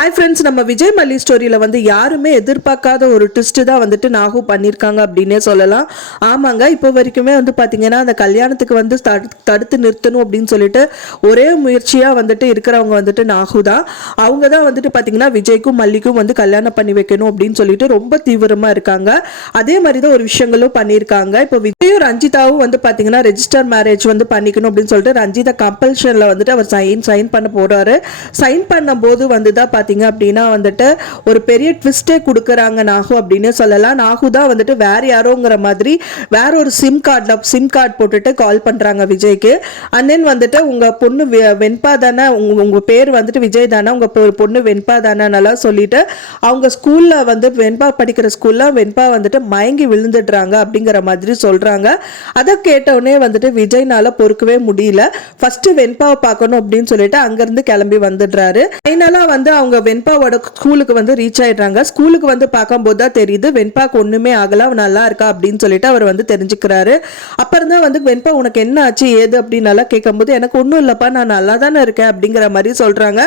Hi friends, நம்ம விஜய் மல்லி ஸ்டோரியில் வந்து யாருமே எதிர்பார்க்காத ஒரு ட்விஸ்ட் தான் வந்துட்டு நாகு பண்ணியிருக்காங்க அப்படின்னே சொல்லலாம். ஆமாங்க, இப்போ வரைக்குமே வந்து பார்த்தீங்கன்னா அந்த கல்யாணத்துக்கு வந்து தடுத்து நிறுத்தணும் அப்படின்னு சொல்லிட்டு ஒரே முயற்சியாக வந்துட்டு இருக்கிறவங்க வந்துட்டு நாகு தான். அவங்க தான் வந்துட்டு பார்த்தீங்கன்னா விஜய்க்கும் மல்லிக்கும் வந்து கல்யாணம் பண்ணி வைக்கணும் அப்படின்னு சொல்லிட்டு ரொம்ப தீவிரமாக இருக்காங்க. அதே மாதிரி தான் ஒரு விஷயங்களும் பண்ணியிருக்காங்க. இப்போ விஜயும் ரஞ்சிதாவும் வந்து பார்த்தீங்கன்னா ரெஜிஸ்டர் மேரேஜ் வந்து பண்ணிக்கணும் அப்படின்னு சொல்லிட்டு ரஞ்சிதா கம்பல்ஷனில் வந்துட்டு அவர் சைன் பண்ண போகிறாரு. சைன் பண்ணும்போது வந்து தான் பார்த்தீங்க அப்படின்னா வந்துட்டு ஒரு பெரிய ட்விஸ்டே கொடுக்குறாங்க நாகு அப்படின்னு சொல்லலாம். நாகு தான் வந்துட்டு வேற யாரோங்கிற மாதிரி வேற ஒரு சிம் கார்டு போட்டுட்டு கால் பண்றாங்க விஜய்க்கு. அண்ட் தென் வந்துட்டு உங்க பொண்ணு வெண்பா தானே, உங்க பேர் வந்துட்டு விஜய் தானே, உங்க பொண்ணு வெண்பா தானே சொல்லிட்டு அவங்க ஸ்கூல்ல வந்து வெண்பா படிக்கிற ஸ்கூல்ல வெண்பா வந்துட்டு மயங்கி விழுந்துடுறாங்க அப்படிங்கிற மாதிரி சொல்றாங்க. அதை கேட்டவுடனே வந்துட்டு விஜய்னால பொறுக்கவே முடியல. ஃபர்ஸ்ட் வெண்பாவை பார்க்கணும் அப்படின்னு சொல்லிட்டு அங்கிருந்து கிளம்பி வந்துடுறாரு. ஃபைனலா வந்து அவங்க வெண்பாவோட ஸ்கூலுக்கு வந்து ரீச் ஆயிடுறாங்க. ஸ்கூலுக்கு வந்து பார்க்கும்போது தான் தெரியுது வெண்பாக்கு ஒண்ணுமே ஆகல, அவன் நல்லா இருக்கா அப்படின்னு சொல்லிட்டு அவர் வந்து தெரிஞ்சுக்கிறாரு. அப்புறம் தான் வந்து வெண்பா உனக்கு என்ன ஆச்சு ஏது அப்படின்னு நல்லா கேட்கும்போது எனக்கு ஒன்றும் இல்லப்பா, நான் நல்லா தானே இருக்கேன் அப்படிங்கிற மாதிரி சொல்றாங்க.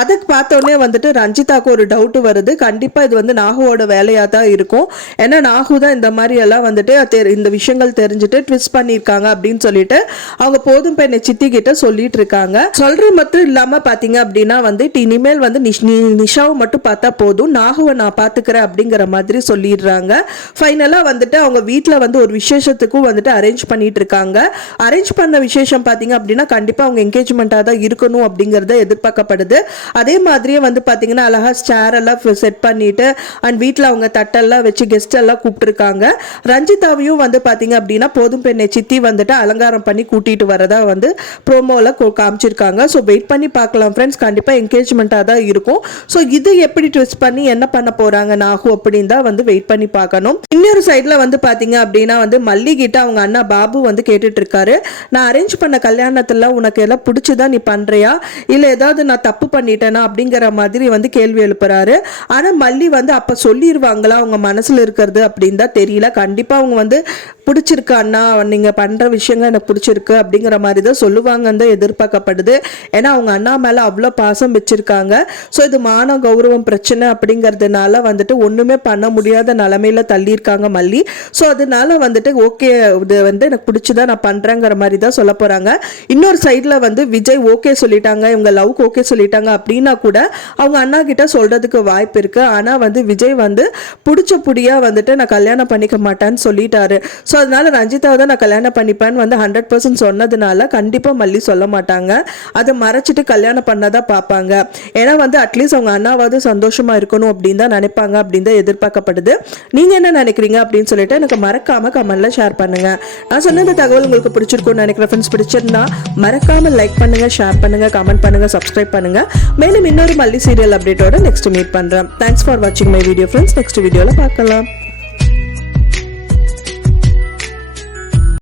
அதுக்கு பார்த்தோன்னே வந்துட்டு ரஞ்சிதாக்கு ஒரு டவுட் வருது. கண்டிப்பா இது வந்து நாகுவோட வேலையா தான் இருக்கும். ஏன்னா நாகு தான் இந்த மாதிரி எல்லாம் வந்துட்டு இந்த விஷயங்கள் தெரிஞ்சுட்டு ட்விஸ்ட் பண்ணியிருக்காங்க அப்படின்னு சொல்லிட்டு அவங்க போதும் பெண்ணை சித்தி கிட்ட சொல்லிட்டு இருக்காங்க. சொல்றது மட்டும் இல்லாம பாத்தீங்க அப்படின்னா வந்து இனிமேல் வந்து நிஷாவை மட்டும் பார்த்தா போதும், நாகுவை நான் பார்த்துக்கிறேன் அப்படிங்கிற மாதிரி சொல்லிடுறாங்க. ஃபைனலாக வந்துட்டு அவங்க வீட்டில் வந்து ஒரு விசேஷத்துக்கும் வந்துட்டு அரேஞ்ச் பண்ணிட்டு இருக்காங்க. அரேஞ்ச் பண்ண விசேஷம் பார்த்தீங்க அப்படின்னா கண்டிப்பாக அவங்க என்கேஜ்மெண்ட்டாக தான் இருக்கணும் அப்படிங்கிறத எதிர்பார்க்கப்படுது. அதே மாதிரியே வந்து பார்த்தீங்கன்னா அழகா சேர் எல்லாம் செட் பண்ணிட்டு அண்ட் வீட்டில் அவங்க தட்டெல்லாம் வச்சு கெஸ்ட் எல்லாம் கூப்பிட்டுருக்காங்க. ரஞ்சிதாவையும் வந்து பார்த்தீங்க அப்படின்னா போதும் பெண்ணை சித்தி வந்துட்டு அலங்காரம் பண்ணி கூட்டிட்டு வரதா வந்து ப்ரோமோவில் காமிச்சிருக்காங்க. ஸோ வெயிட் பண்ணி பார்க்கலாம் ஃப்ரெண்ட்ஸ், கண்டிப்பாக என்கேஜ்மெண்ட்டாக தான் இருக்கும். ஸோ இது எப்படி ட்விஸ்ட் பண்ணி என்ன பண்ண போறாங்க நாகு அப்படின்னு தான் வந்து வெயிட் பண்ணி பார்க்கணும். இன்னொரு சைட்ல வந்து பாத்தீங்க அப்படின்னா வந்து மல்லி கிட்ட அவங்க அண்ணா பாபு வந்து கேட்டுட்டு இருக்காரு, நான் அரேஞ்ச் பண்ண கல்யாணத்துல உனக்கு எல்லாம் பிடிச்சுதான் நீ பண்றியா இல்ல ஏதாவது நான் தப்பு பண்ணிட்டேனா அப்படிங்கிற மாதிரி வந்து கேள்வி எழுப்புறாரு. ஆனா மல்லி வந்து அப்ப சொல்லிடுவாங்களா அவங்க மனசுல இருக்கிறது அப்படின்னு தான் தெரியல. கண்டிப்பா அவங்க வந்து பிடிச்சிருக்கு அண்ணா, நீங்க பண்ற விஷயங்கள் எனக்கு பிடிச்சிருக்கு அப்படிங்கிற மாதிரி தான் சொல்லுவாங்கன்னு தான் எதிர்பார்க்கப்படுது. ஏன்னா அவங்க அண்ணா மேல அவ்வளோ பாசம் வச்சிருக்காங்க. ஸோ இது மான கௌரவம் பிரச்சனை அப்படிங்கிறதுனால வந்துட்டு ஒண்ணுமே பண்ண முடியாத நிலைமையில தள்ளியிருக்காங்க மல்லி. ஸோ அதனால வந்துட்டு ஓகே இது வந்து எனக்கு பிடிச்சுதான் நான் பண்றேங்கிற மாதிரி தான் சொல்ல போறாங்க. இன்னொரு சைட்ல வந்து விஜய் ஓகே சொல்லிட்டாங்க, இவங்க லவ்க்கு ஓகே சொல்லிட்டாங்க அப்படின்னா கூட அவங்க அண்ணா கிட்ட சொல்றதுக்கு வாய்ப்பு இருக்கு. ஆனா வந்து விஜய் வந்து பிடிச்ச புடியா வந்துட்டு நான் கல்யாணம் பண்ணிக்க மாட்டேன்னு சொல்லிட்டாரு. ஸோ அதனால ரஞ்சிதாவை தான் நான் கல்யாணம் பண்ணிப்பேன்னு வந்து 100% சொன்னதுனால கண்டிப்பா மல்லி சொல்ல மாட்டாங்க. அதை மறைச்சிட்டு கல்யாணம் பண்ணதான் பார்ப்பாங்க. ஏன்னா வந்து அட்லீஸ்ட் அவங்க அண்ணாவது சந்தோஷமா இருக்கணும் அப்படின்னு தான் நினைப்பாங்க அப்படின்னு தான் எதிர்பார்க்கப்படுது. நீங்க என்ன நினைக்கிறீங்க அப்படின்னு சொல்லிட்டு எனக்கு மறக்காம கமெண்ட்ல ஷேர் பண்ணுங்க. நான் சொன்ன இந்த தகவல் உங்களுக்கு பிடிச்சிருக்கும்னு நினைக்கிறேன் ஃப்ரெண்ட்ஸ். பிடிச்சிருந்தா மறக்காம லைக் பண்ணுங்க, ஷேர் பண்ணுங்க, கமெண்ட் பண்ணுங்க, சப்ஸ்கிரைப் பண்ணுங்க. மேலும் இன்னொரு மல்லி சீரியல் அப்டேட்டோட நெக்ஸ்ட் மீட் பண்றேன். தேங்க்ஸ் ஃபார் வாட்சிங் மை வீடியோ ஃப்ரெண்ட்ஸ். நெக்ஸ்ட் வீடியோல பார்க்கலாம்.